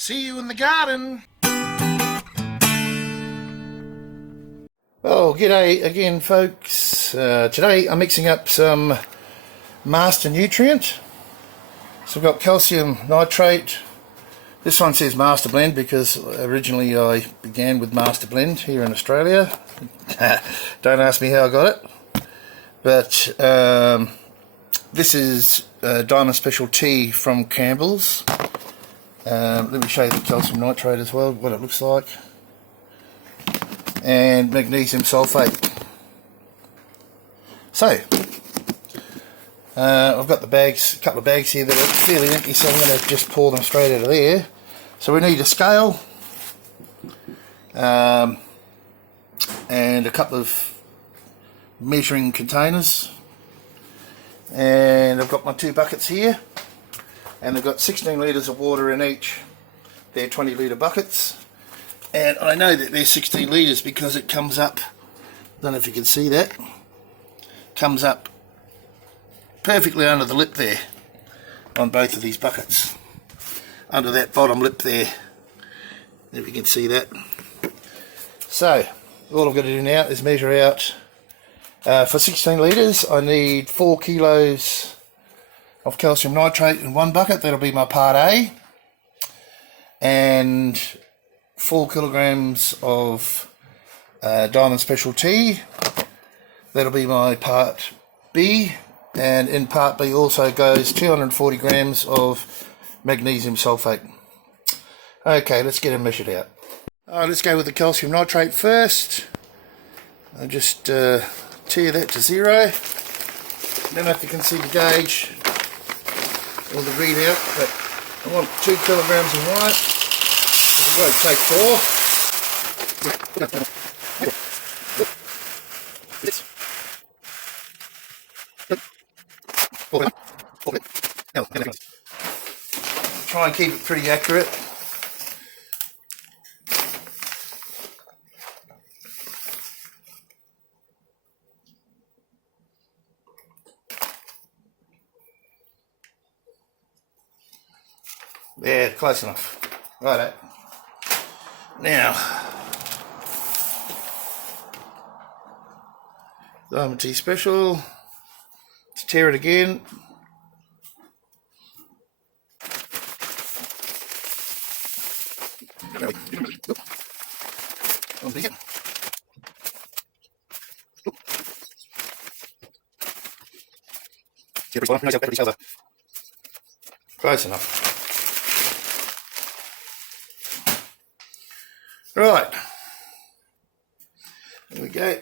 See you in the garden. Well, g'day again, folks. Today I'm mixing up some master nutrient. So I've got calcium nitrate. This one says master blend because originally I began with master blend here in Australia. Don't ask me how I got it. But this is Diamond Special Tea from Campbell's. Let me show you the calcium nitrate as well, what it looks like. And magnesium sulfate. So, I've got the bags, a couple of bags here that are fairly empty, so I'm going to just pour them straight out of there. So we need a scale and a couple of measuring containers, and I've got my two buckets here, and I've got 16 litres of water in each. They're 20 litre buckets. And I know that they're 16 litres because it comes up, I don't know if you can see that, comes up perfectly under the lip there on both of these buckets. Under that bottom lip there, if you can see that. So, all I've got to do now is measure out, for 16 litres I need 4 kilos of calcium nitrate in one bucket, that'll be my part A, and 4 kilograms of Diamond Special Tea, that'll be my part B, and in part B also goes 240 grams of magnesium sulfate. Okay, let's get it measured out. Alright, let's go with the calcium nitrate first. I'll just tear that to 0. Don't know if you can see the gauge or the readout, but I want 2 kilograms in white. I won't take 4. Try and keep it pretty accurate. Yeah, close enough. Righto. Now, Diamond Tea Special. Let's tear it again. Close enough. Right, there we go.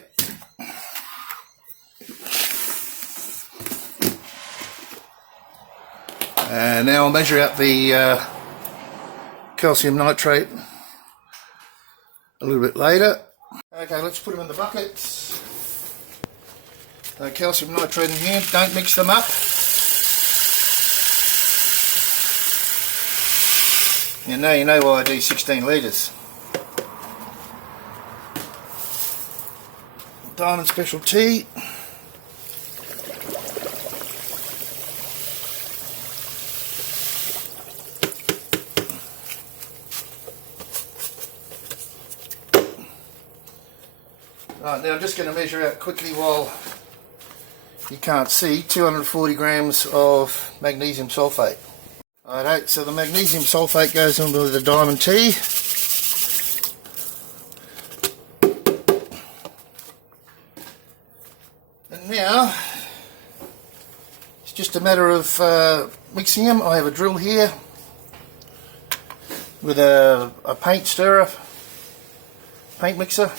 Now I'll measure out the calcium nitrate a little bit later. Okay, let's put them in the buckets. Calcium nitrate in here, don't mix them up. You know why I do 16 litres. Diamond Special Tea. Right, now I'm just going to measure out quickly while you can't see, 240 grams of magnesium sulfate. Alright, so the magnesium sulfate goes in with the Diamond Tea. And now, it's just a matter of mixing them. I have a drill here with a paint stirrer, paint mixer,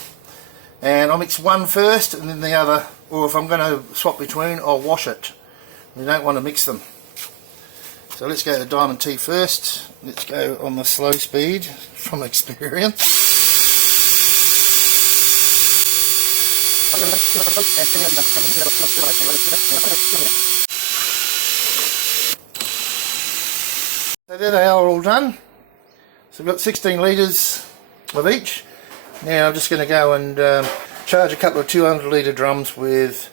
and I'll mix one first and then the other, or if I'm going to swap between, I'll wash it. You don't want to mix them. So let's go to Diamond Tea first. Let's go on the slow speed from experience. So there they are, all done. So we've got 16 litres of each. Now I'm just going to go and charge a couple of 200 litre drums with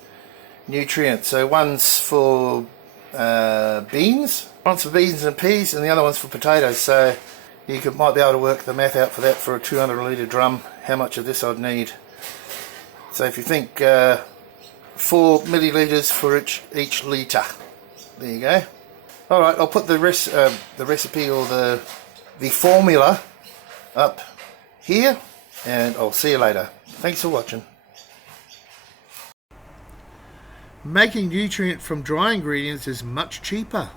nutrients. So one's for beans, one's for beans and peas, and the other one's for potatoes. So might be able to work the math out for that for a 200 litre drum, how much of this I'd need. So if you think 4 millilitres for each litre, there you go. Alright, I'll put the recipe or the formula up here, and I'll see you later. Thanks for watching. Making nutrient from dry ingredients is much cheaper.